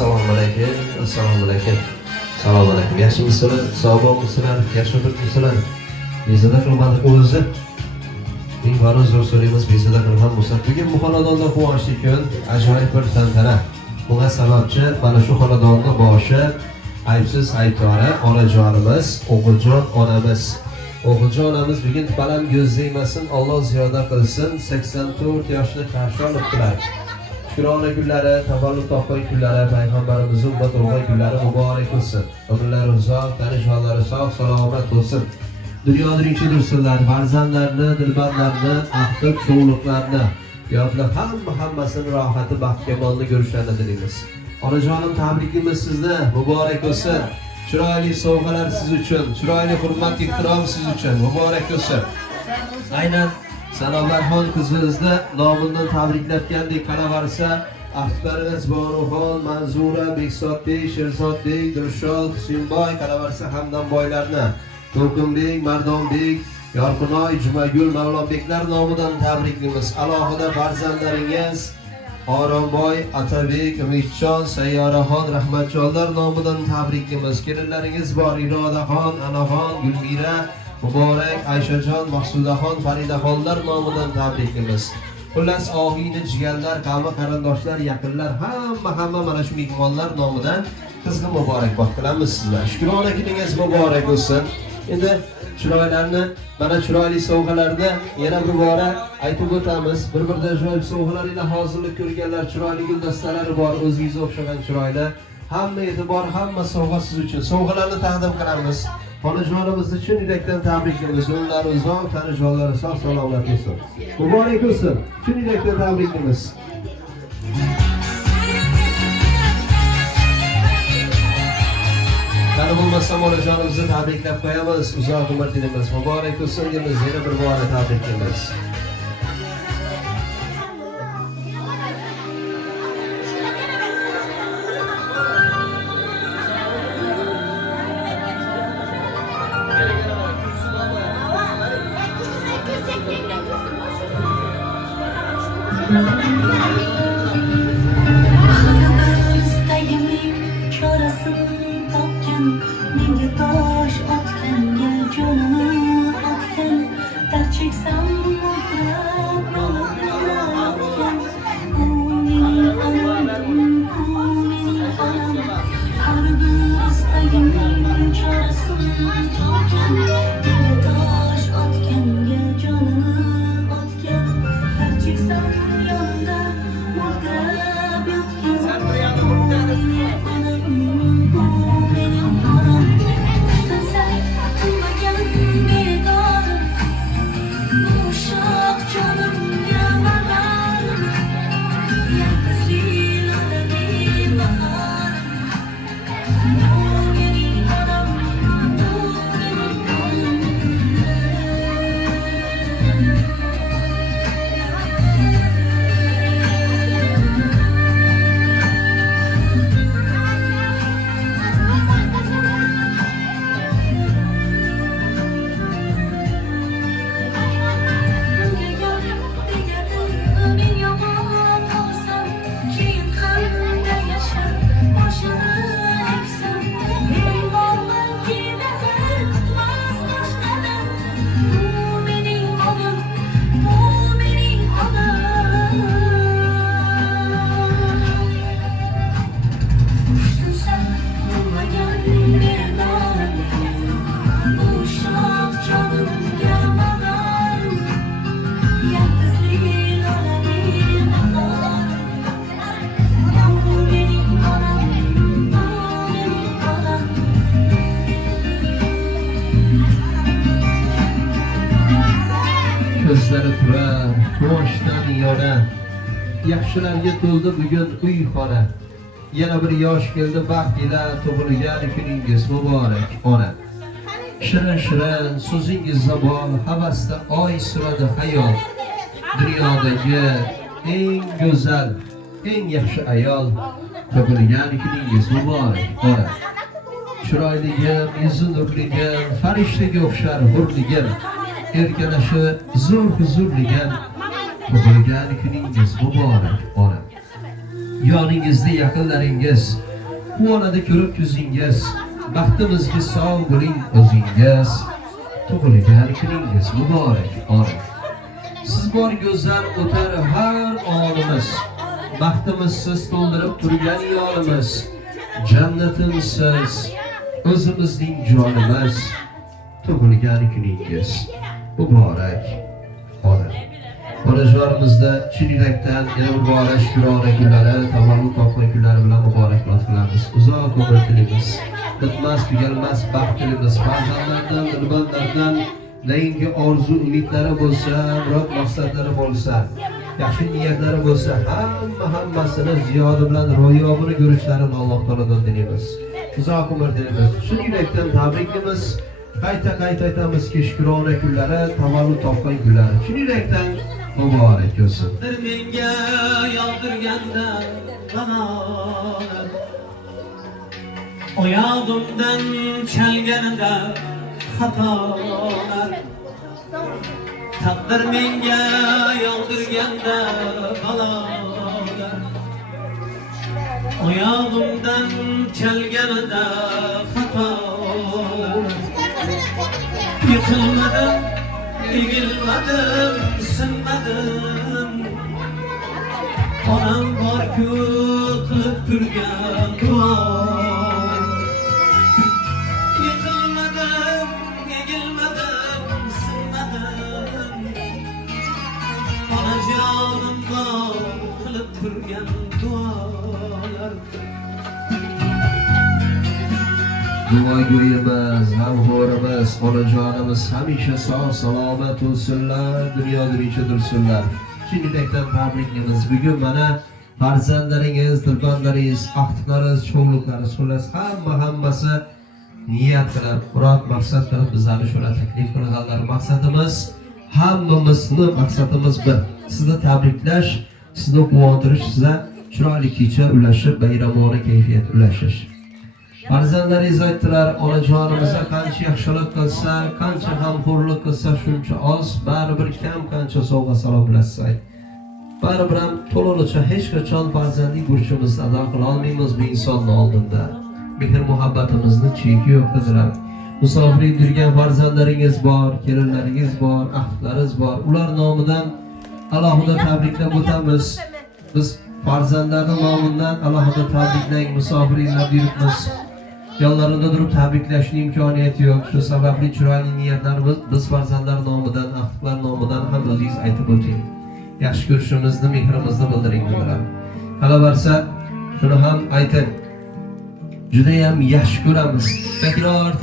Assalomu alaykum. Assalomu alaykum. Assalomu alaykum. Yaxshimisizlar? Sog' bo'lmisizlar? Yaxshi o'tiribsizlar? Bezada qilmadi o'zi. Eng bari zo'r so'raymiz, bezada qilgan bo'lsa. Bugun bu xonadonda quvonchli kun, ajoyib bir tantana. Bunga sababchi mana shu xonadonning boshi, aybsiz aybdori onajonimiz, O'g'iljon onamiz. O'g'iljon onamiz bugun baland ko'zlaymasin, Alloh ziyoda qilsin, 84 yoshni qarshi olibdilar. Shukrona kunlari, tavallud topgan kunlari, payg'ambarimiz ummat ulg'ay kunlari muborak bo'lsin. Umrlari uzoq, tani-jonlari sog' salomat bo'lsin. Dunyo tirikchidirsinlar, farzandlarni, dilbandlarni, aql sog'liqlarni, yodlar hammasini rohati, baxt-kamolni ko'rishlarini tilaymiz. Onajonim, tabrikimiz sizni, muborak bo'lsin. Chiroyli sovg'alar siz uchun, chiroyli hurmat, ehtirom siz uchun, muborak bo'lsin. Aynan Sanobarxon qizingizni nomidan tabriklatgandek qaravarsa, aftlarimiz Boruxon, Manzura, Bekzodbek, Sherzodbek, Dilshod, Husinboy qaravarsa hamdan boylarni, To'lqinbek, Mardonbek, Yorqinoy, Jumagul, Mavlonbeklar nomidan tabriklaymiz. Alohida farzandlaringiz Oromboy, Atabek, Umidjon, Sayyoraxon, Rahmatjonlar nomidan tabriklaymiz. Kelinlaringiz bor, Irodaxon, Anaxon, Gulmira, Muborak, Ayshajon, Maqsudaxon, Faridaxonlar nomidan tabriklaymiz. Xullas, og'iyni jigarlar, qavmi qarindoshlar, yaqinlar hamma mana shu mehmonlar nomidan qizg'in muborakbod qilamiz sizlar. Shukrona kuningiz muborak bo'lsin. Endi chiroylarni, mana chiroyli sovg'alarda yana bir bora aytib o'tamiz. Bir-birda ajoyib sovg'alar ila hozirlik ko'rganlar, chiroyli guldastalari bor, o'zingizga o'xshagan chiroyli. Hamma e'tibor, hamma sovg'a siz uchun. Sovg'alarni taqdim qilamiz. Onajonimizni chin yurakdan tabriklaymiz. Umrlari uzoq, tani-jonlari sog' salomat bo'lsin. Muborak bo'lsin. Chin yurakdan tabriklaymiz. Qani bo'lmasam onajonimizni tabriklab qo'yamiz. Uzoq umr tilaymiz. Muborak bo'lsin deymiz. Yana bir bora tabriklaymiz. Ko'zlari turar, quvonchdan yona, yaxshilarga to'ldi bugun uy xona. Yana bir yosh keldi, baxt ila tug'ilgan kuningiz muborak ona. Shirin so'zingiz zabon, havasda oy suradi hayot. Dunyodagi eng go'zal, eng yaxshi ayol, tug'ilgan kuningiz muborak ona. Chiroyligim, yuzi nurligim, farishtaga o'xshar hurligim, erkalashi zo'r huzurligim, tug'ilgan kuningiz muborak ona. Yoningizda yaqinlaringiz, quvonadi ko'rib ko'zingiz, baxtimizga sog' bo'ling o'zingiz. Tug'ilgan kuningiz muborak oling. Siz bor go'zal o'tar har onimiz, baxtimizsiz to'ldirib turgan yonimiz, jannatimsiz o'zimizning jonimiz. Tug'ilgan kuningiz muborak oling. Onajorimizda chin yurakdan yana bir bora shukrona kunlari, tavallud topgan kunlari bilan muborakbod qilamiz. Uzoq umr tilaymiz. Bitmas, tugalmas baxt tilaymiz. Farzandlardan, dilbandlardan nayinki orzu umidlari bo'lsa, murod maqsadlari bo'lsa, yaxshi niyatlari bo'lsa, hammasini ziyodi bilan ro'yobini ko'rishlarini Alloh taolodan tilaymiz. Uzoq umr tilaymiz. Chin yurakdan tabriklaymiz. Qayta aytamizki, shukrona kunlari, tavallud topgan kunlari chin yurakdan muborak bo'lsin. Menga yoldirganda banolar, oyog'imdan chalganida xatolar. Taqdir menga yoldirganda balolar, oyog'imdan chalganida xatolar. Yıkılmadım, egilmadim, sinmadim. Onam bor-ku qilib turgan duo. Yıkılmadim, egilmadim, sinmadim. Onajonim bor qilib turgan duolar. Duogo'yimiz, g'amxo'rimiz, onajonimiz hamisha sog' salomat bo'lsinlar, dunyo dunyocha tursinlar. Chin yurakdan tabriklaymiz. Bugun mana farzandlaringiz, dilbandlaringiz, ahtiqlaringiz, cho'g'liklaringiz, xullas hammasi niyat qilib, murod maqsad qilib bizlarni shuna taklif qilganlar. Maqsadimiz hammamizni maqsadimiz bir. Sizni tabriklash, sizni quvontirish, sizlar chiroyli kecha ulashib, bayramona kayfiyat ulashish. Farzandlaringiz aytdilar, onajonimizga qancha yaxshilik qilsa, qancha g'amxo'rlik qilsa shuncha oz, baribir kam qancha sovg'a salomlashsak. Baribir ham to'liqcha hech qachon farzandlik burchimizni ado qila olmaymiz bu insonning oldida. Mehr muhabbatimizni cheki yo'q dedilar. Musofirlik yurgan farzandlaringiz bor, kelinlaringiz bor, ahlilaringiz bor. Ular nomidan alohida tabriklab o'tamiz. Biz farzandlarning nomidan alohida tabriklang, musofirliklar yuribmiz. Yollarında durup tabriklashning imkoniyati yo'q. Shu sababli chiroyli niyatlarimiz biz farzandlar nomidan, ahlilar nomidan ham o'zingiz aytib o'ting. Yaxshi ko'rishimizni, mehrimizni bildiring dedilar. Qolaversa, shuni ham ayting. Juda ham yaxshi ko'ramiz.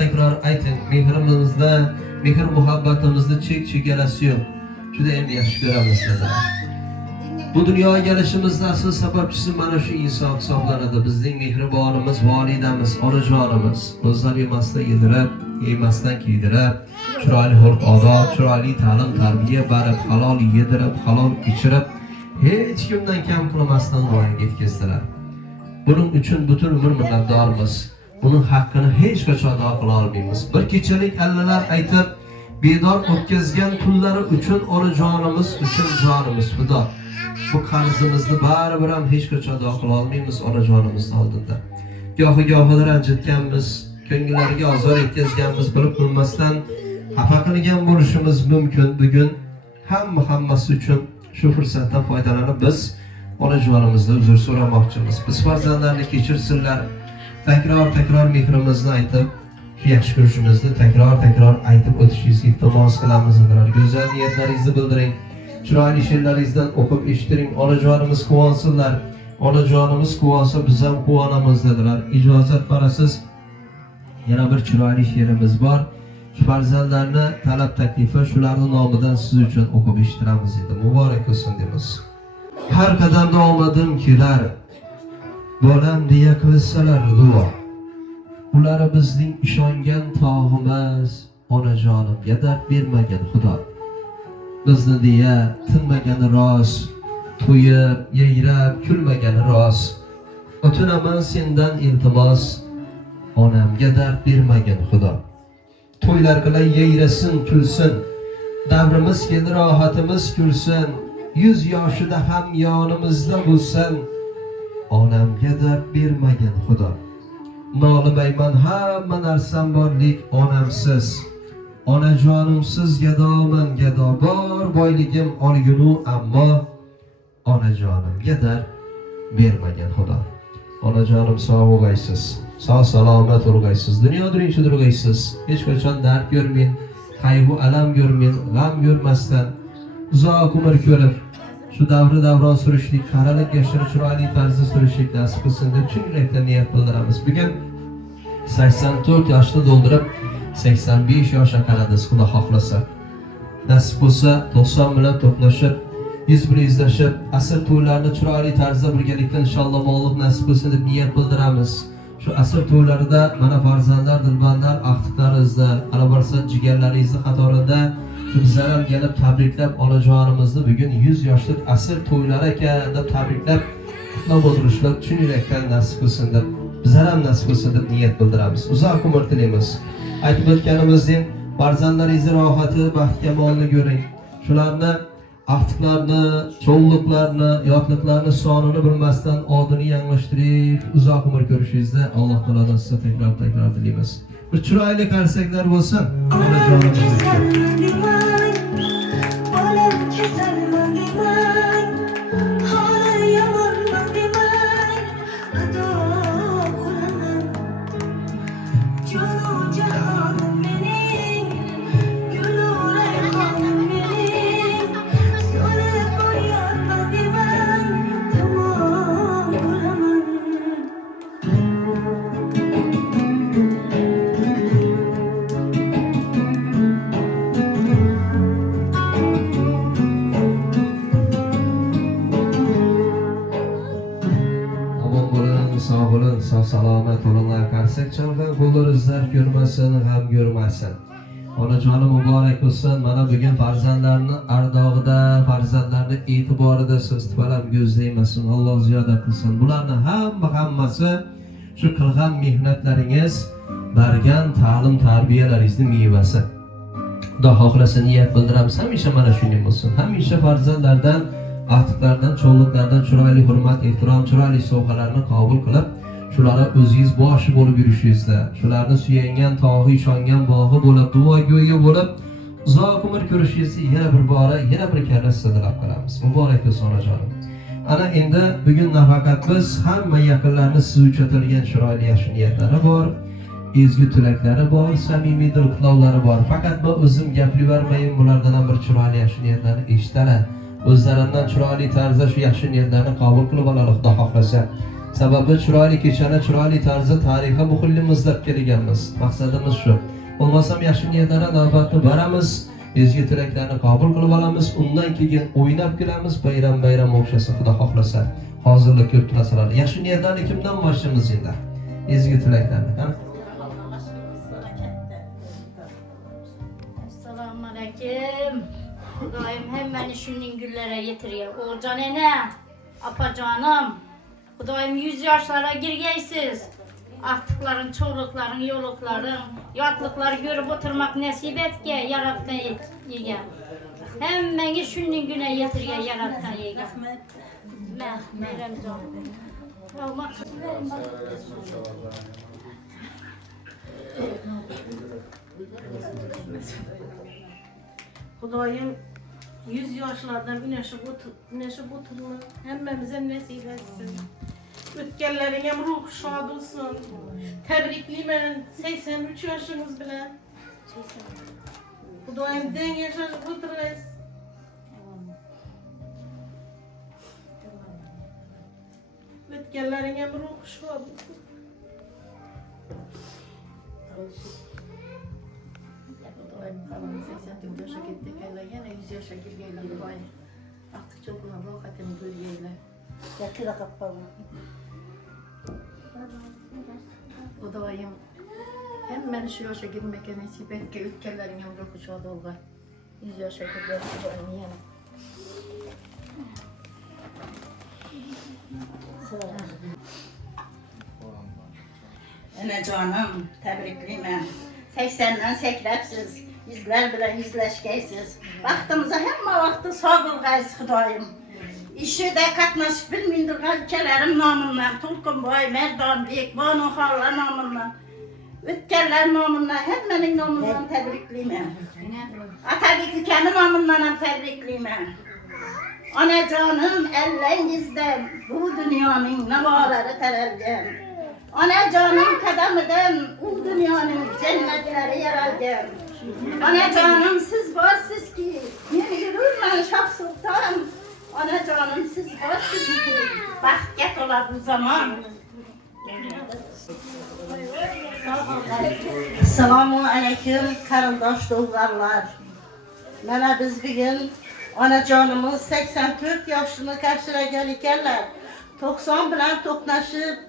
Takror ayting. Mehrimizni, mehr muhabbatimizni chegarasi yo'q. Juda ham yaxshi ko'ramiz dedilar. Bu dunyoga kelishimizning asl sababchisi mana shu inson hisoblanadi. Bizning mehribonimiz, volidamiz, onajonimiz. Ko'zlar yemasdan yedirib, yemasdan kiydirib, chiroyli xulq-odob, chiroyli ta'lim, tarbiya berib, halol yedirib, halol ichirib, hech kimdan kam qilmasdan voyaga yetkazdilar. Buning uchun butun umr minnatdormiz. Buning haqqini hech qachon ado qila olmaymiz. Bir kechalik allalar aytib, bedor o'tkazgan kunlari uchun onajonimiz uchun jonimiz fido. Bu qarzimizni baribir ham hech qachon ado qila olmaymiz onajonimizning oldida. Gohi ranjitganmiz, ko'ngillariga ozor yetkazganmiz, bilib bilmasdan xafa qilgan bo'lishimiz mumkin. Bugun hammasi uchun shu fursatdan foydalanib biz onajonimizdan uzr so'ramoqchimiz. Biz farzandlarni kechirsinlar. Takror mehrimizni aytib, yaxshi ko'rishimizni takror aytib o'tishingizni iltimos qilamiz. Go'zal niyatlaringizni bildiring. Chiroyli she'rlaringizdan o'qib eshittiring. Onajonimiz quvonsinlar. Onajonimiz quvonsa biz ham quvonamiz dedilar. Ijozat berasiz. Yana bir chiroyli she'rimiz bor. Farzandlarni talab taklifi shularning nomidan siz uchun o'qib eshittiramiz dedi. Muborak bo'lsin deymiz. Har qadamda omadim kelar, bolam deya qilsalar duo. Ular bizning ishongan tog'imiz, onajonimga dard bermagan Xudo. Bizni deya tinmagani rost, to'yib, yayrab, kulmagani rost. O'tinaman sendan iltimos, onamga dard bermagan Xudo. To'ylar qilay yayrasin, kulsin, davrimiz keldi rohatimiz kulsin, yuz yoshida ham yonimizda bo'lsin, onamga dard bermagan Xudo. nolimayman hamma narsam borlik onamsiz. Onajonimsiz gadoman gado bor boyligim olgunu ammo onajonimga dar bermagan Xudo. Onajonim sog' bo'lgaysiz. Sog' salomat bo'lgaysiz. Dunyo birinchi turgaysiz. Hech qachon dard ko'rmang, qayg'u alam ko'rmang, g'am ko'rmasdan uzoq umr ko'rib, shu davri davron surishlik, qaralik yoshlar chiroyli tarzda surishlik nasib qilsin deb chin yurakdan niyat bildiramiz. Bugun 84 yoshni to'ldirib 85 yoshga qaradiz, Xudo xohlasa. Nasib bo'lsa 90 bilan to'qnashib, yuz bir yuzlashib, asr to'ylarini chiroyli tarzda birgalikda inshaalloh bog'liq nasib qilsin deb niyat bildiramiz. Shu asr to'ylarida mana farzandlar, dilbandlar, axtiqlaringizda, ana borsa jigarlaringizni qatorida shu bizlar ham kelib tabriklab onajonimizni bugun 100 yoshlik asr to'ylari ekan deb tabriklab qutlab o'tirishlar chin yurakdan nasib qilsin deb, bizlar ham nasib qilsin deb niyat bildiramiz. Uzoq umr tilaymiz. Aytib o'tganimizdek, farzandlaringizni rohati, baxt kamolini ko'ring. Shularni axtiqlarni, cho'lliqlarni, yotliqlarni sonini bilmasdan oldini yanglishtirib, uzoq umr ko'rishingizni Alloh taolodan sizga takror tilaymiz. Bir chiroyli qarsaklar bo'lsin. Sog' salomat bo'linglar, qarsak chalg'an qo'llaringizlar ko'rmasin, g'am ko'rmasin. Onajonim muborak bo'lsin. Mana bugun farzandlarni ardog'ida, farzandlarni e'tiborida siz tipalam ko'zlaymasin, Alloh ziyoda qilsin. Bularni hammasi shu qilgan mehnatlaringiz, bergan ta'lim tarbiyalaringizning mevasi. Xudo xohlasa niyat bildiramiz, hamisha mana shunday bo'lsin. Hamisha farzandlardan, axtiqlardan, cho'lliqlardan chiroyli hurmat, ehtirom, chiroyli sovg'alarni qabul qilib, shularga o'zingiz boshi bo'lib yurishingizda, shularni suyangan tog'i, ishongan bog'i bo'lib, duogo'yi bo'lib, uzoq umr ko'rishingizni yana bir bora, yana bir karra tilab qolamiz. Muborak bo'lsin onajonim. Ana endi bugun nafaqat biz, hamma yaqinlarni siz uchun atalgan chiroyli yaxshi niyatlari bor, ezgu tilaklari bor, samimiy dilqlovlari bor. Faqat men o'zim gaplab bermayin, bulardan ham bir chiroyli yaxshi niyatlarni eshitara. O'zlaridan chiroyli tarzda shu yaxshi niyatlarni qabul qilib olaylik, Xudo xohlasa. Sababi chiroyli kechani chiroyli tarzda tarixiy muhillimizlab kelganmiz. Maqsadimiz shu. Bo'lmasam yaxshi niyatlarga navbatni beramiz, ezgu tilaklarni qabul qilib olamiz, undan keyin o'ynab kelamiz, bayram o'xshasa Xudo xohlasa. Hozirlik ko'p narsalar. Yaxshi niyatlarni kimdan boshlaymiz endi? Ezgu tilaklarni, ha? Assalomu alaykum. Xudoyim hammani shunday kunlarga yetirgan. O'g'jon ena, opajonim, Xudoyim 100 yoshlarga kirgaysiz. Axtiqlaring, cho'liqlaring, yo'liqlaring, yotliqlarni ko'rib o'tirmak nasib etgan, yaratgan yegan. Hammaga shunday kunga yetirgan, yaratgan yegan. Meramjon. Xudoyim 100 yoshlardan inashib o'tirma, hammamize nasib etsin. O'tganlaring ham ruhi shod bo'lsin. Tabriklayman 83 yoshingiz bilan. Xudoyim deng yashashib o'tirasiz. O'tganlaring ham ruhi shod bo'lsin. Xudoyim qalamni 84 yoshga ketdi ekanlar, yana 100 yoshga kirganlar bor. Vaqti cho'qilib rohatini ko'rganlar. Yakira qappaman. Xudoyim hammani shu yoshga kirmakka nasib etgan, o'tganlaring ham ruhi shod bo'lgan. 100 yoshga kirgan Xudoyim yana. Onajonim, tabriklayman. 80dan sakrabsiz, yüzler bilan yüzlashgaysiz. Vaqtimizda hamma vaqtda sog' bo'lg'aysiz Xudoyim. İşide katnaşıp bir mindirgan ülkelerim namından, Tulkunboy, Merdanbek, Banu Xalla namından, Ütkerler namından, hemmenin namından tebrikliyim. Atabek ülkenin namından hem tebrikliyim. Anacanım ellerinizden bu dünyanın navaları terelgen. Anacanım kademiden bu dünyanın cennetleri yaralgen. Anacanım siz varsınız ki, yürürmen Şah Sultan. Anacanım siz varsınız ki, bahket ola bu zaman. Selamun aleyküm karındaş dostlarlar. Mana biz bugün anacanımız 84 yaşını karşılayan ikenler. 90 bilen toknaşıp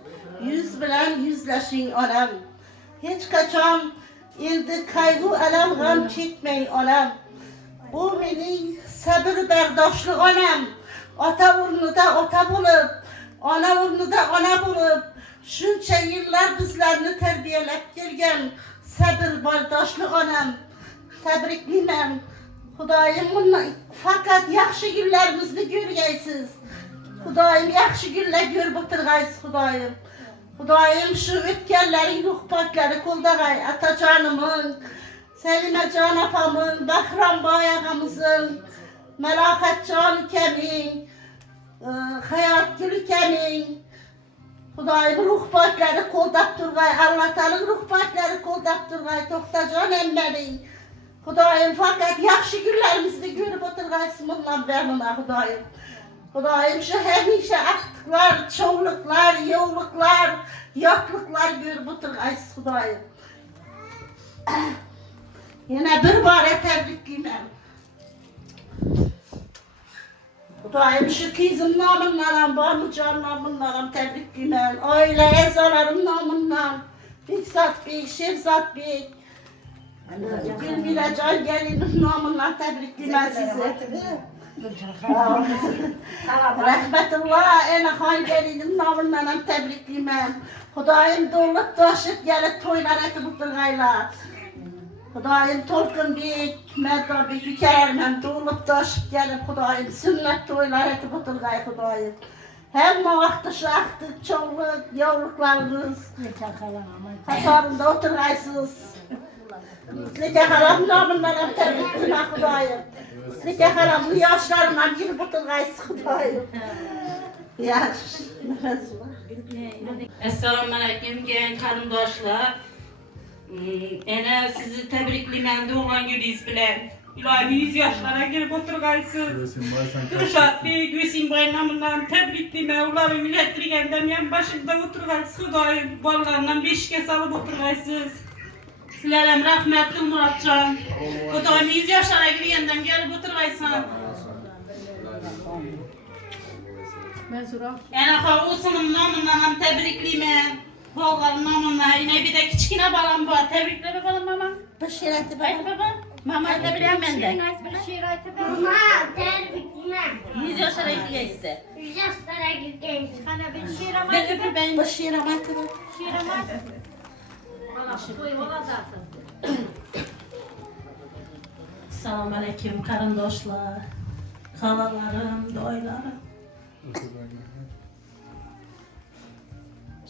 100 bilen yüzleşin anam. Hiç kaçan endi kaygı alam gam çekmeyin anam. Bu benim sabır berdaşlı anam. Ata urnunda ata bulup, ana urnunda ana bulup, şunca yıllar bizlerini terbiyelep gelgen sabır berdaşlı anam. Tebrikliyim. Xudayım bundan fakat yaxşı günlerimizni görgeysiz. Xudayım yaxşı günler görüp oturgaysiz Xudayım. Xudayım şu ötkenlerin ruh pakları koldagay Atacanımın, Selimecan apamın, Bahram Bayağımızın, Melahatcan Kemin, Hayat Gülü Kemin. Xudayım ruh pakları koldap turgay, Allah Teala ruh pakları koldap turgay, Toxtacan emmerin. Xudayım fakat yaxşı günlerimizni görüp oturgaysın bundan bernına Xudayım. Xudayım şu hemişe aktıklar, çoğluklar, yoğluklar, yokluqlar görüp oturgaysın Xudayım. Yine bir bare tebrikliyim. Xudayım şu kızım namından, Banucan namından tebrikliyim. Aile ezalarım namından, Fiksat Bey, Şevzat Bey, Gülmile Can Gelin'in namından tebrikliyim sizi. Rahmetullah ene Han Gelin'in namından tebrikliyim. Xudayım dolup taşıp gelip toylar etip oturgaylar. Xudayım Tolkun Bey, Merdan Bey, Yükermem dolup taşıp gelip Xudayım sünnet toylar etip oturgay Xudayım. Hem vakti şahtık, çoğluk, yavrularınız katarında oturgaysınız. Sizlik halam namından tebrikliyim Xudayım. Sizlik halam bu yaşlarından girip oturgaysınız Xudayım. Yaş, nefes var. Esselamu aleyküm genç karındaşlar. Ene sizi tebrikliyim doğan gününüz bilen. İlahi 100 yaşlara girip oturgaysınız. Kürşat Bey, Gülsün Bey namından tebrikliyim. Uları millettirgenden yan başında oturgaysınız. Xudayım ballarından 5 kez alıp oturgaysınız. Sizlerem rahmetli Muratcan. Xudayım 100 yaşlara girgenden gelip oturgaysınız. Mezura. Yani havusunun namından tebrikliyim. Bolların namından yine bir de küçükine balam bu. Tebrikler bakalım mama. Bışireti Haydi baba. baba. Mama tebrikliyim ben de. Şiir aytı ben. Mama, tebrikler. 100 yaşlara girgeyse. Yaşlara gideceğiz. Hani bir şiir Ben amaydı öpür ben. Bışire matırı. şiir amaydı. Valla koy valla zaten. Selamun aleyküm karındaşlar. Halalarım, doylarım.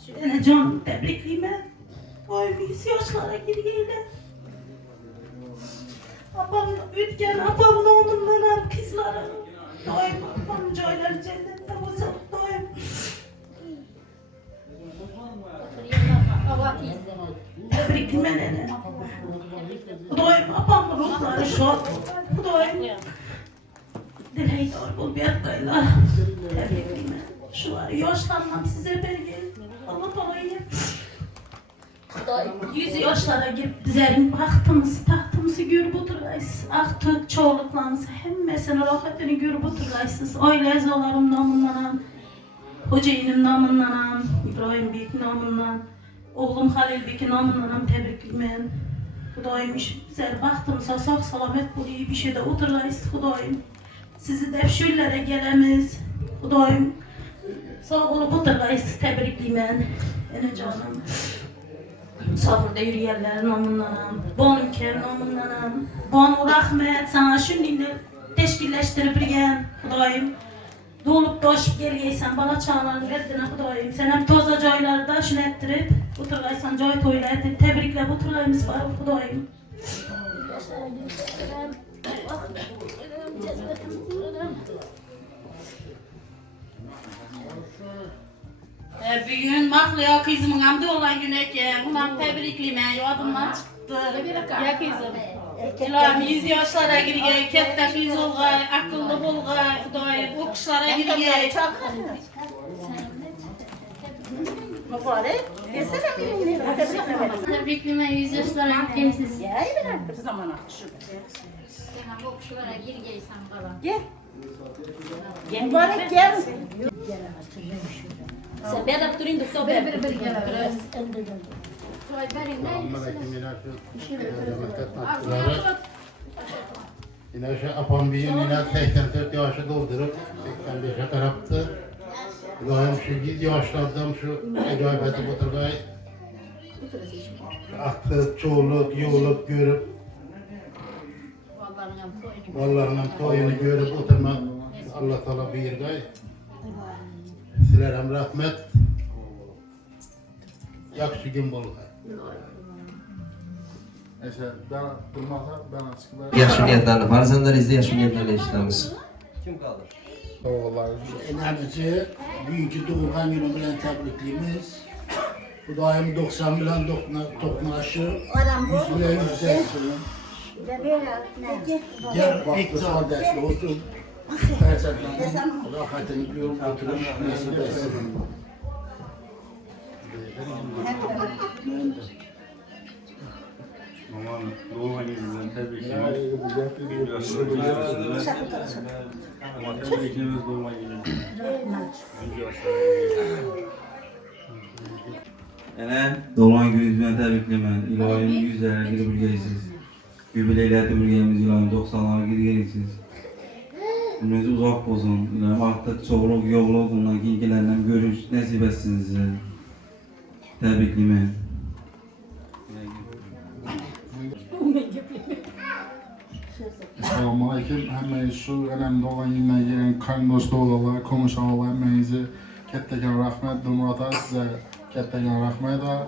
Şöyle canım tebrikliyim ben. Oy 100 yaşlara girgeyle. Apam ütken, apam doğumundan kızlarım. Doyum, apam joyları cennette olsun, doyum. Hava teyze. Tebrikliyim ben ene. Doyum, apam ruhları şok. Doyum. Dileği doğru bir yakayla. Tebrikliyim ben. Şu var, yaşlanmam size belge. Allah balayı. 100 yaşlara girip bizlerin tahtımızı görüp oturgaysınız. Artık çoğuluklarınızı hemmesini rahatını görüp oturgaysınız. Aile ezalarım namından, Hocayin'im namından, İbrahim Bey'in namından, oğlum Halil Bey'in namından tebrikliyim. Xudayım güzel baktımsa sağ salamet bulayı bir şeyde oturgaysınız Xudayım. Sizi de şöylere gelemiz. Xudayım sağ olup oturgaysınız tebrikliyim. Ene canım. Sabırda yürüyenlerin namından, Bonker namından, Bonu rahmet sana şununla teşkilleştirip birgen Xudayım. dolup doşup geliysen bana çağlarını verdin Hudaýym. Sen hem toza joylarda şunu ettirip oturgaysan joy toyla etip tebriklep oturgaymız var Hudaýym. Bugün mahliya kızımın amda olan gün eken, ondan tebrikliyim, yadımdan çıktı. Ya kızım. İlahim 100 yaşlara girgey, kette kız olgay, akıllı bolgay, Hudaýym okuşlara girgey. Mübarek, desene benimle. Tebriklime 100 yaşlara girgeysiz. Ya, bir zaman akışı. Sen okuşlara girgeysen bana. Gel. Mübarek gel. Sen berap durun doktor berap. Yine şu apan bir yine 84 yaşı doldurup 85'e taraptı. Ulan şu 100 yaşlardan şu ecabeti oturgay. Aklı, çoğuluk, yoğuluk görüp Vallarının toyunu görüp oturmak Allah Teala buyurgay. Sizlerem rahmet. Yakşı gün bolgay. Neyse, ben durmasa ben açıklar. Yaxshi niyatlarni farzandlaringizni yaxshi niyatlarni eshitamiz. Kim kaldı? Oğullar. Enemizi büyükü doğurgan günü bilen tebrikliyimiz. Hudaýym 90 bilen toknaşı. Yüz bilen yüzleşsin. Gel vakti sadece olsun. Gerçekten rahatını görüp oturup nasip etsin. Aman doğuma gününden tebriklerimiz. Ama tebriklerimiz doğuma günü. Ene doğan gününüzden tebriklemen. İlahiym 100'lere girip bilgeysiz. Jubileylerde bilgeyimiz İlahiym 90'lara girgeysiz. Ömrünüz uzak olsun. İlahiym artık çoğuluk, yoğuluk bundan kinkilerden görüş nasip etsin size. Tebriklemen. Selamun Aleyküm. Hemen şu önemli olan gününe gelen kaynaşlı olanlar, konuşan olan hemenizi ketteken rahmet, Dumrata size ketteken rahmet da.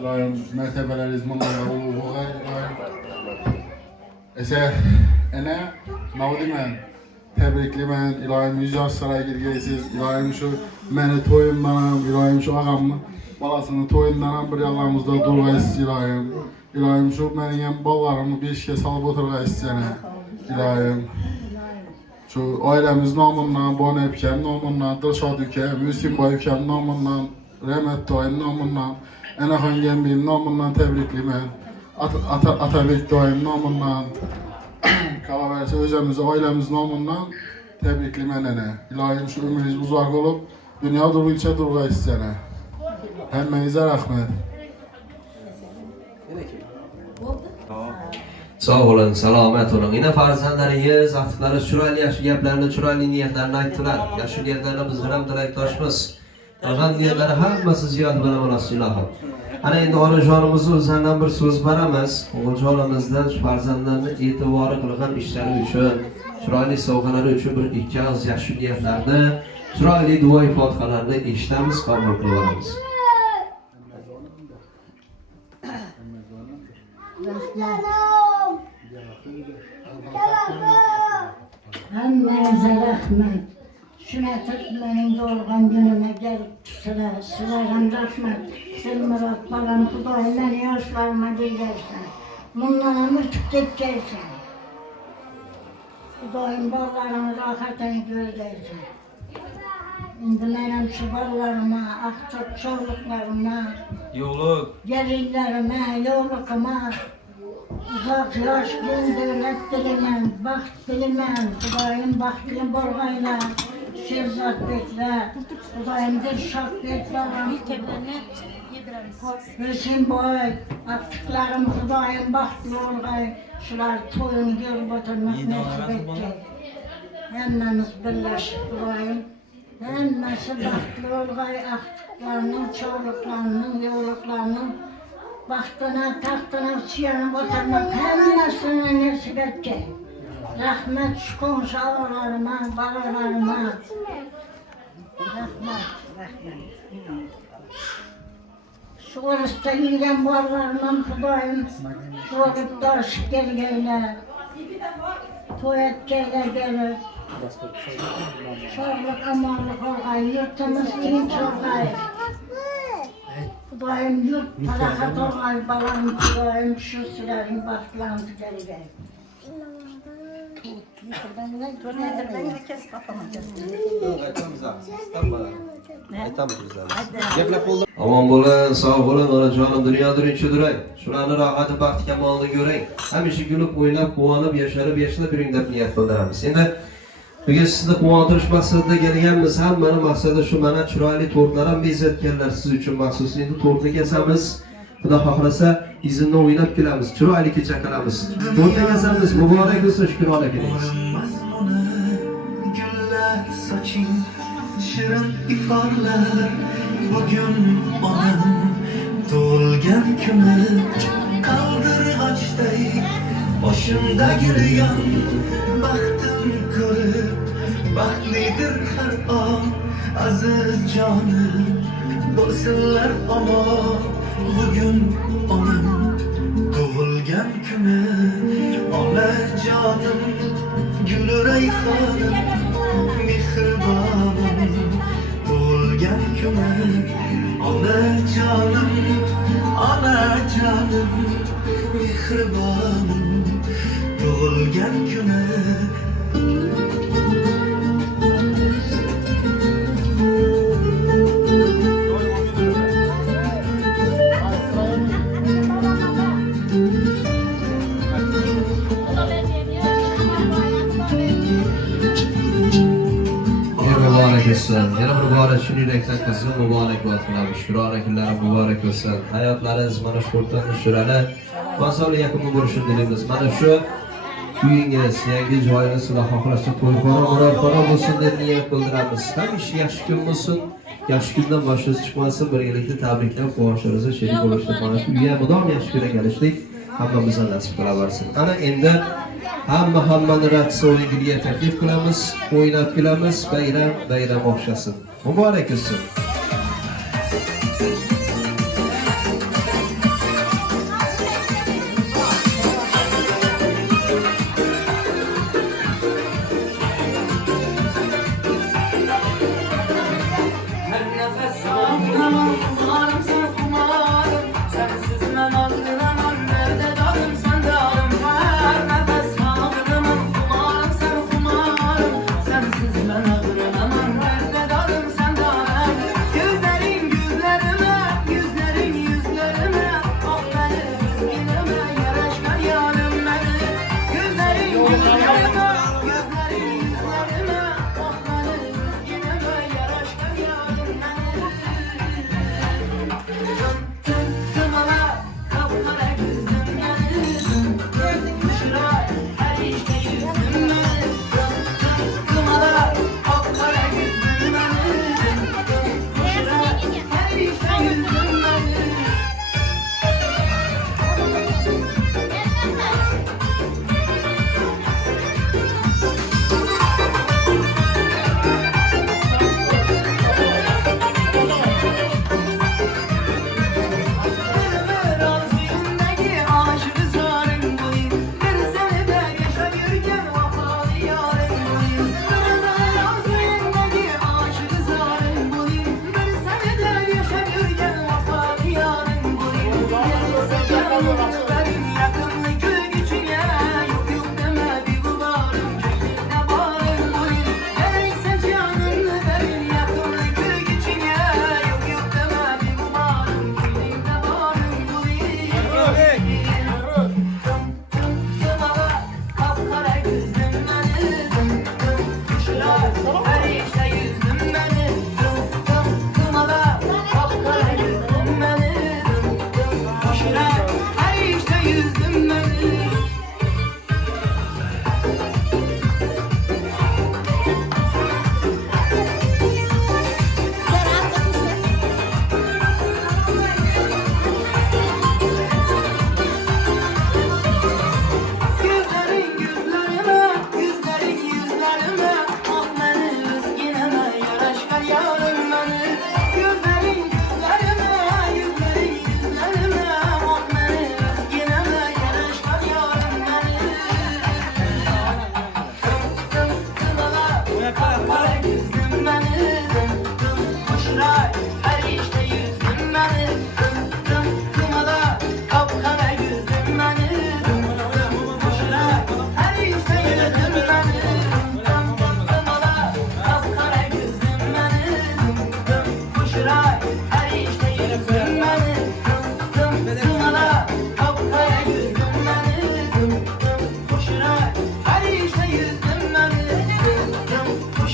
İlahiym mertebeleriniz bunlarla uluğay. Ese, ene, navdimen, tebriklimen, İlahiym 100 yaşlara girgeysiz, İlahiym şu meni toyundanam, İlahiym şu ağamın balasını toyundanam bir yalanımızda durgaysiz İlahiym. İlahiym şu menin ballarımı bir işe salıp oturgaysiz sene, İlahiym. Şu ailemiz namundan, Bonu Epkem namundan, Dilşad Ükem, Müslüm Boy Ükem namundan, Rahmet Doğayım namundan, Enehan Gembiyim namundan tebriklimen. Atabek Doğayım namundan, Kalaverse özemiz, ailemiz namundan tebriklimen ene. İlahiym şu ömrünüz uzak olup, dünya durgunca durgaysiz sene. Hemmenize rahmet. Sağ olun, salomat olun. Yine farzandlaringiz, aftiklari chiroyli yaxshi gaplarni, chiroyli niyatlarni aytdilar. Yaxshi niyatlarni biz ham tilakdoshmiz. Qolgan niyatlari hammasi ziyod bilan olasiz ilohim. Ana endi onajonimizni o'zlaridan bir so'z beramiz. O'g'iljonimizdan shu farzandlarni e'tibori qilgan ishlari uchun, chiroyli sovg'alari uchun bir ikki og'iz yaxshi niyatlarni, chiroyli duo fotihalarni eshitamiz, qabul qilib olamiz. Hemmenize rahmet. Şuna benim doğurgan günüme gelip sizlerden rahmet. Silmirat balam Hudaýym yaşlarıma girersen. Bundan ömür tüketeceksin. Hudaýym ballarını rahatını görürsen. Şimdi benim şu ballarıma, akçak çoluklarıma, gelinlerime, yoğlukuma, uzak yaş gün devlet dilemem, baht dilemem, Hudaýym bahtlı bolgayla, Şehzat bekler, Hudaýym Dilşad bekler, Hüseyin boy, aktıklarım Hudaýym bahtlı olgay, şular toyunu görüp oturmak nasip edecek. Hemmemiz birleşik Hudaýym, hemmesi bahtlı olgay, aktıklarının, çoğuluklarının, yoğuluklarının, bahtına, tahtına, suyanıp oturmak hemmesini nasip edecek. Rahmet şu komşu ağalarıma, balalarıma. Rahmet, rahmet. Şu oruçta yiyen varlarla Kudayım doğrup darışıp gelgeyle. Tuvalet gelir. Sağlık, amanlık olgay, yurtumuz dinç olgay. Kudayım yurt parahat olgay, balam Kudayım şu sülerin başlandı gelgey. Omon bo'lin, sog' bo'lin, onajonim dunyo birinchi duray. Shularni rohati, baxti kamolini ko'ring. Hamisha kulib, o'ynab, quvonib, yasharib yuring deb niyat bildiramiz. Endi bugun sizni quvontirish maqsadida kelganmiz. Hammani maqsadi shu, mana chiroyli to'rtlar ham bezatganlar siz uchun maxsus. Endi to'rtni kesamiz. Xudo xohlasa, izinni o'ynab kelamiz, chiroyli kecha qilamiz. To'rtni kesamiz, muborak bo'lsin Shukrona kunimiz. Güller saçın, şirin ifarlar. Bugün onun doğulgan günü. Kaldırgaçtay başımda gülüyen baktım görüp, baxtlidir her an aziz canım. Bo'lsinlar omon, bugün onun doğulgan günü. Ona canım, gül reyhanım, mihribanım. Doğulgan günü, ona canım, mihribanım. Doğulgan günü. Mübarek olsun. Yana mübarek şunu yürekten kızım mübarek olsun. Şurana günler mübarek olsun. Hayatlarınız mana şu ortadan şurana masal yakın görüşün dilimiz. Mana şu uyingiz, yangi joyingiz Xudo xohlasa to'y-pora bo'lsin deb niyat bildiramiz. Hamisha yaxshi kun bo'lsin. Yaxshi kundan boshimiz chiqmasin. Birgalikda tabriklab, quvonchimizga sherik bo'lishni mana shu uyga mudom yaxshi kunga kelishlik hammamizga nasib qilaversin. Ana endi hammani raqs o'yiniga taklif qilamiz, o'ynab kelamiz, bayram o'xshasin. Muborak bo'lsin. Her nefes sağlamam, kumarım sen kumarım. Sensiz ben algılamam, nerede dalım sen dalım. Her nefes sağlamam, kumarım sen kumarım. Sensiz ben algılamam, nerede dalım sen dalım. Gözlerin gözlerime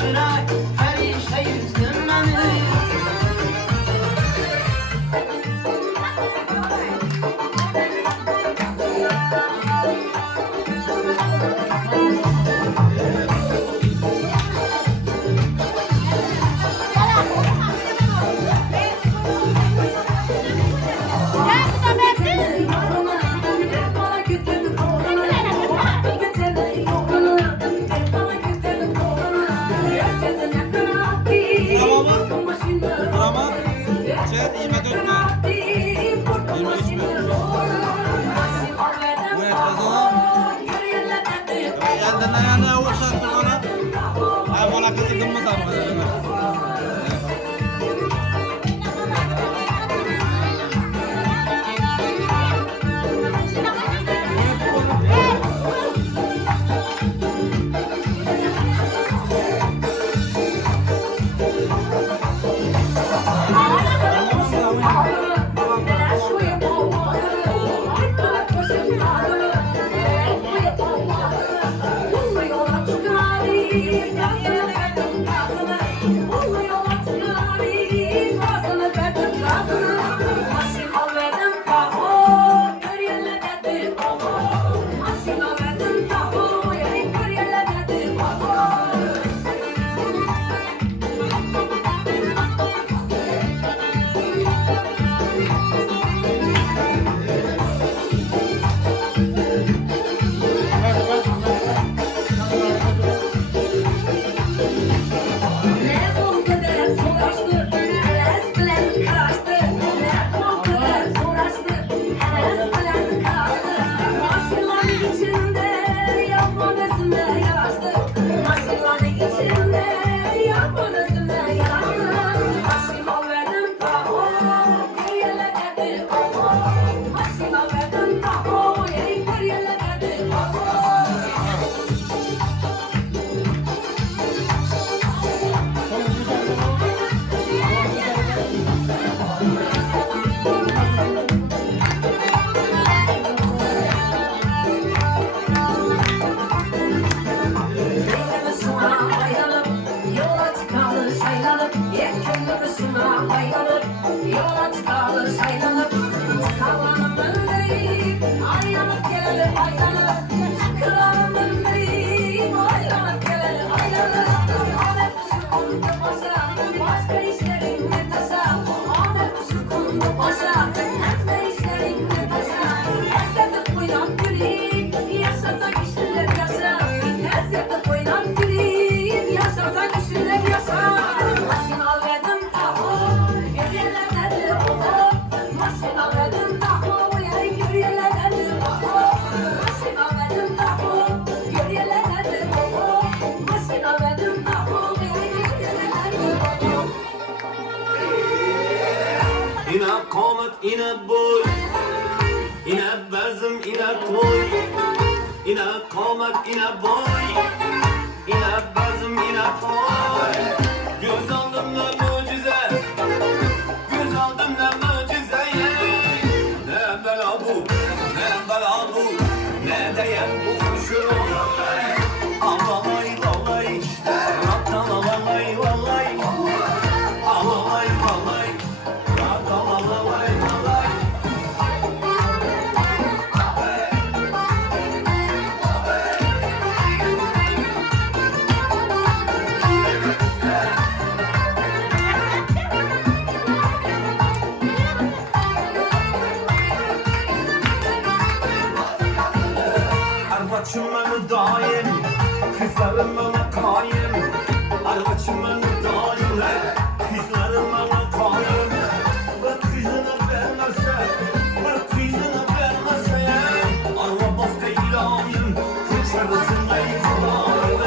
göre Ferişte yüzdüm beni İne komet, ine boy, ine bezim, ine toy. İne komet, ine boy, ine bezim, ine toy. Göz aldım ne mucize, göz aldım ne mucize. Ne bela bu, ne bela bu, ne değen bu kuşum. Alalay lalay, rattalalay lalay, alalay lalay. Arvaçım beni daim, kızlarım bana kaim. Arvaçım beni daim, kızlarım bana kaim. Bak kızını vermezse, bak kızını vermezse. Arva bastı ilayim, kuşarısın ayı kalayım.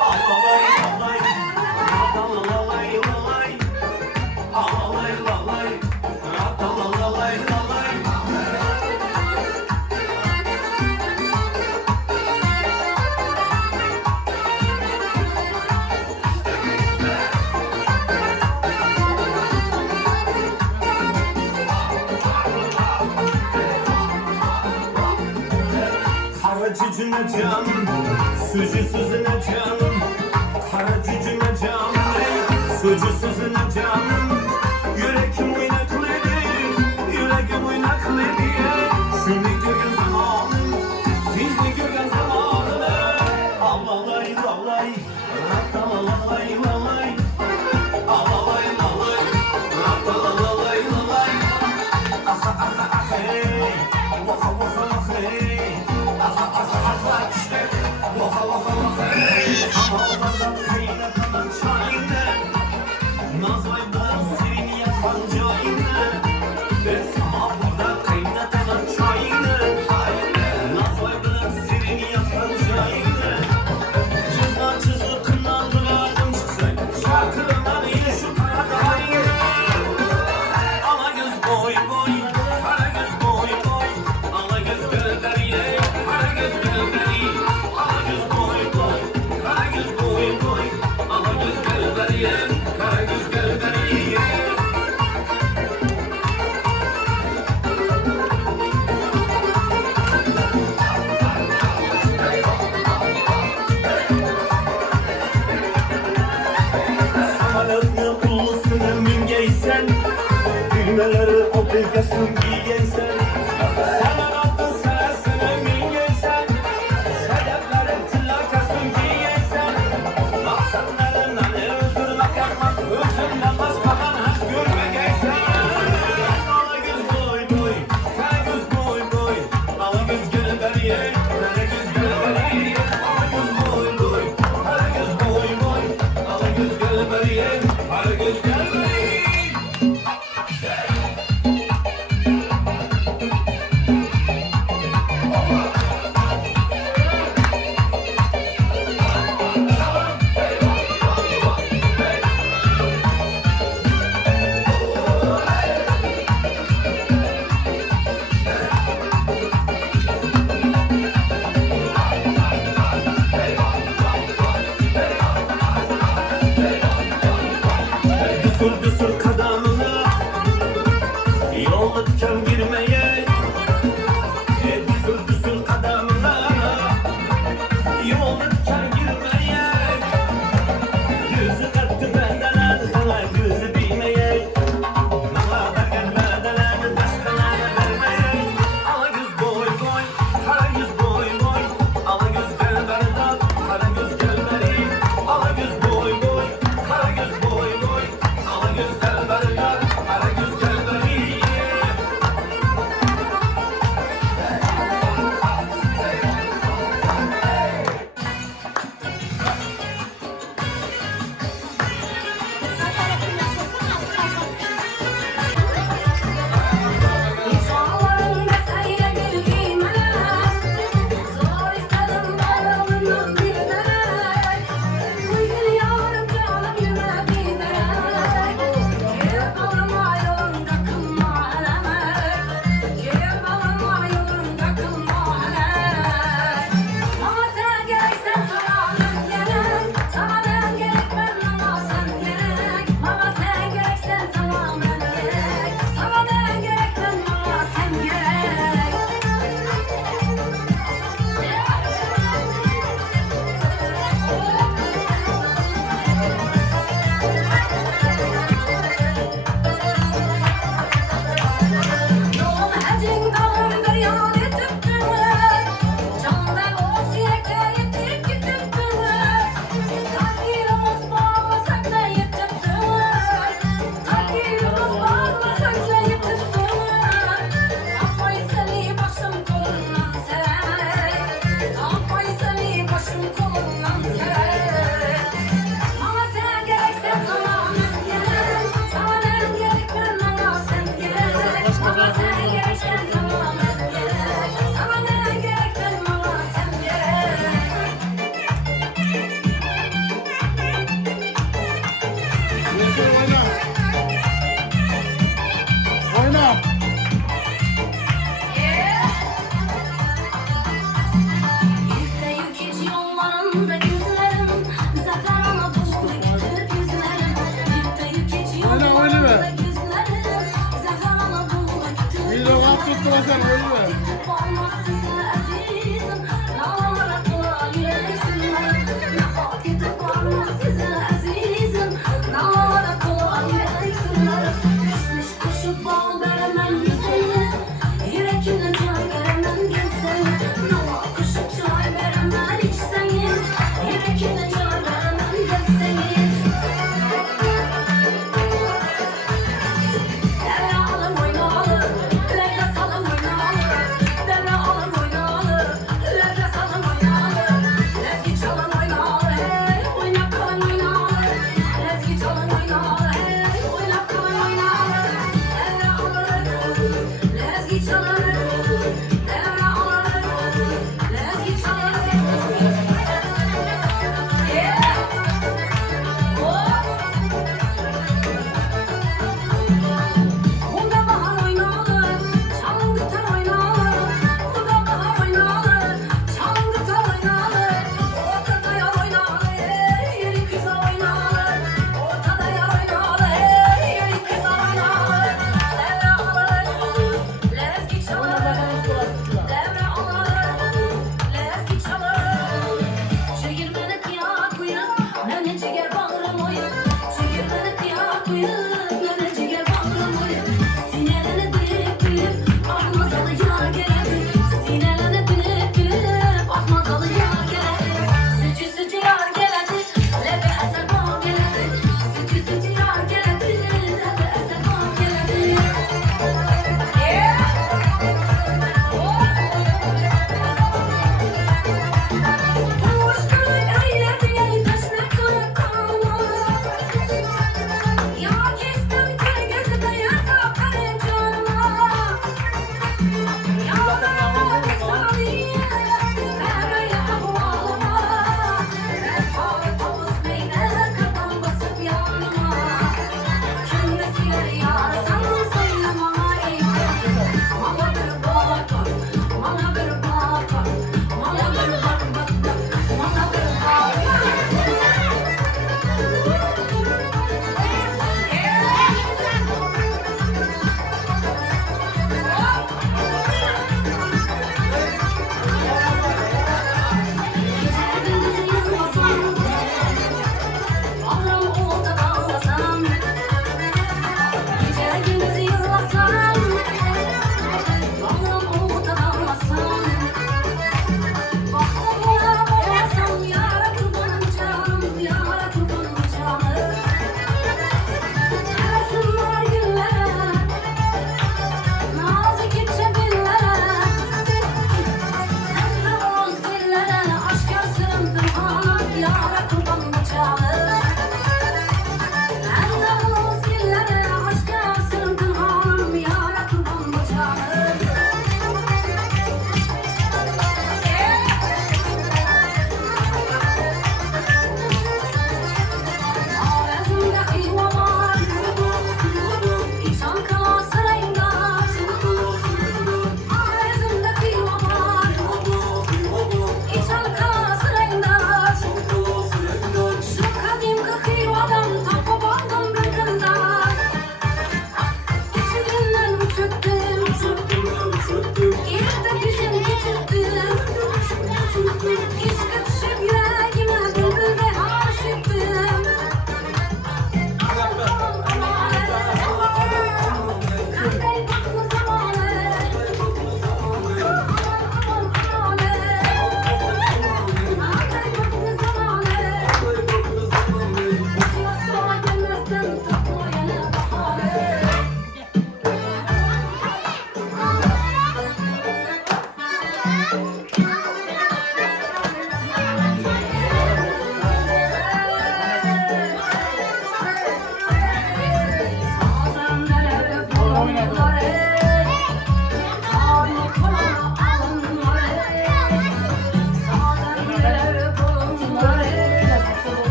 Alalay lalay, ratalalay lalay. Alalay lalay, ratalalay lalay. Kara cücüne canım, sucu sözüne canım. Kara cücüne Sucusuz ne canım, yüreğim oynaklıydı, yüreğim oynaklıydı. Şimdi görgün zamanım, siz de görgün zamanını. Alalay lalay, ratalalay lalay, alalay lalay, ratalalay lalay. Aha aha aha hey, vaha vaha vaha hey, aha aha aha işte, vaha vaha vaha hey. Havalardan kaynatan çayını, nazaydan seni yakan cayını. Ben sana burada kaynatan çayını, nazaydan seni yakan cayını. Cızla cızı kınandıralım çıksın, şarkılar yine şu karadayı. Ala göz boy boy, kara göz boy boy, ala göz gölgeri, kara göz gölgeri. Ala göz boy boy, kara göz boy boy, ala göz gölgeri, kara göz gölgeri. Samanlıklı kullusunu mingeysen, düğmeleri obligasyon giygensen. Samanlıklı sarasını mingeysen, sedeflerin tillakasın giygensen. Maksatlarından öldürmek yapmak, özünden başkadan hak görmegeysen. Ala göz boy boy, kara göz boy boy, ala göz gölgeri, kara göz gölgeri. Ala göz boy boy, kara göz boy boy, ala göz gölgeri, kara göz gölgeri. Düsür düsür kadamına, yolda diken girmeye. Düsür düsür kadamına, yolda diken girmeye. Gözü kattı benden sana gözü bilmeye. Nala vergenlerden başkalarına vermeye. Ala göz boy boy, kara göz boy boy, ala göz gölberden, kara göz gölberi. Ala göz boy boy, kara göz boy boy, ala göz gölberden, kara göz gölberi. İnsanların mesleğine bir giymeler, zor istedim bayramından bir derek. Bugün yarım canım yüreğe bir derek. Gel bağrıma yolunda kılma elemek. Gel bağrıma yolunda kılma elemek. Ama sen gereksen sana ben gerek. Sana ben gerek ben ama sen gerek. Ama sen gereksen sana ben gerek. Sana ben gerek ben ama sen gerek. Yolum hecin kalım bir yol etip durur. Candan o siyekte yetip gidip durur. Takdirimiz bağlasak da yetip durur. Takdirimiz bağlasak da yetip durur. Apoy seni başım kolundan sever. Apoy seni başım kolundan sever. Ama sen gereksen sana ben gerek. Sana ben gerek ben ama sen gerek. Ama sen gereksen sana ben gerek. Sana ben gerek ben ama sen gerek. Yeter oyna. Oyna. Yükle yük hiç yollarında gözlerim. Zafer Anadolu güldür yüzlerim. Yükle yük hiç Oyna, oyna yollarında be. gözlerim. Zafer Anadolu güldür Bir de laf tuttular sen oyna. olmaz size azizim. Dağlara kula yüreksin. Nefak edip olmaz size azizim. Dağlara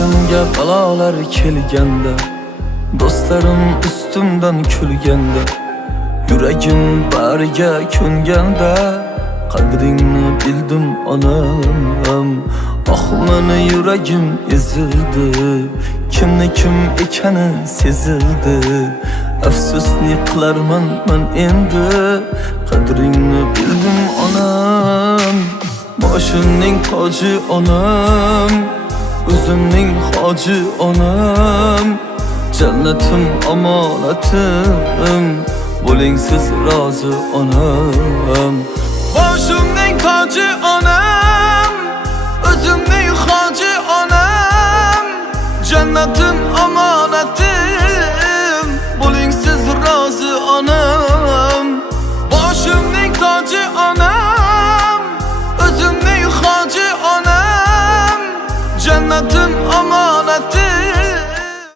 Boshimga balolar kelganda, do'stlarim ustimdan kulganda, yuragim bariga ko'nganda, qadringni bildim onam. Oh meni yuragim ezildi, kimni kim ekani sezildi. Afsusni qilarman men endi, qadringni bildim onam. Boshimning toji onam, o'zimning hoji onam. Jannatim omonatim, bo'ling siz rozi onam. Boshimning toji onam,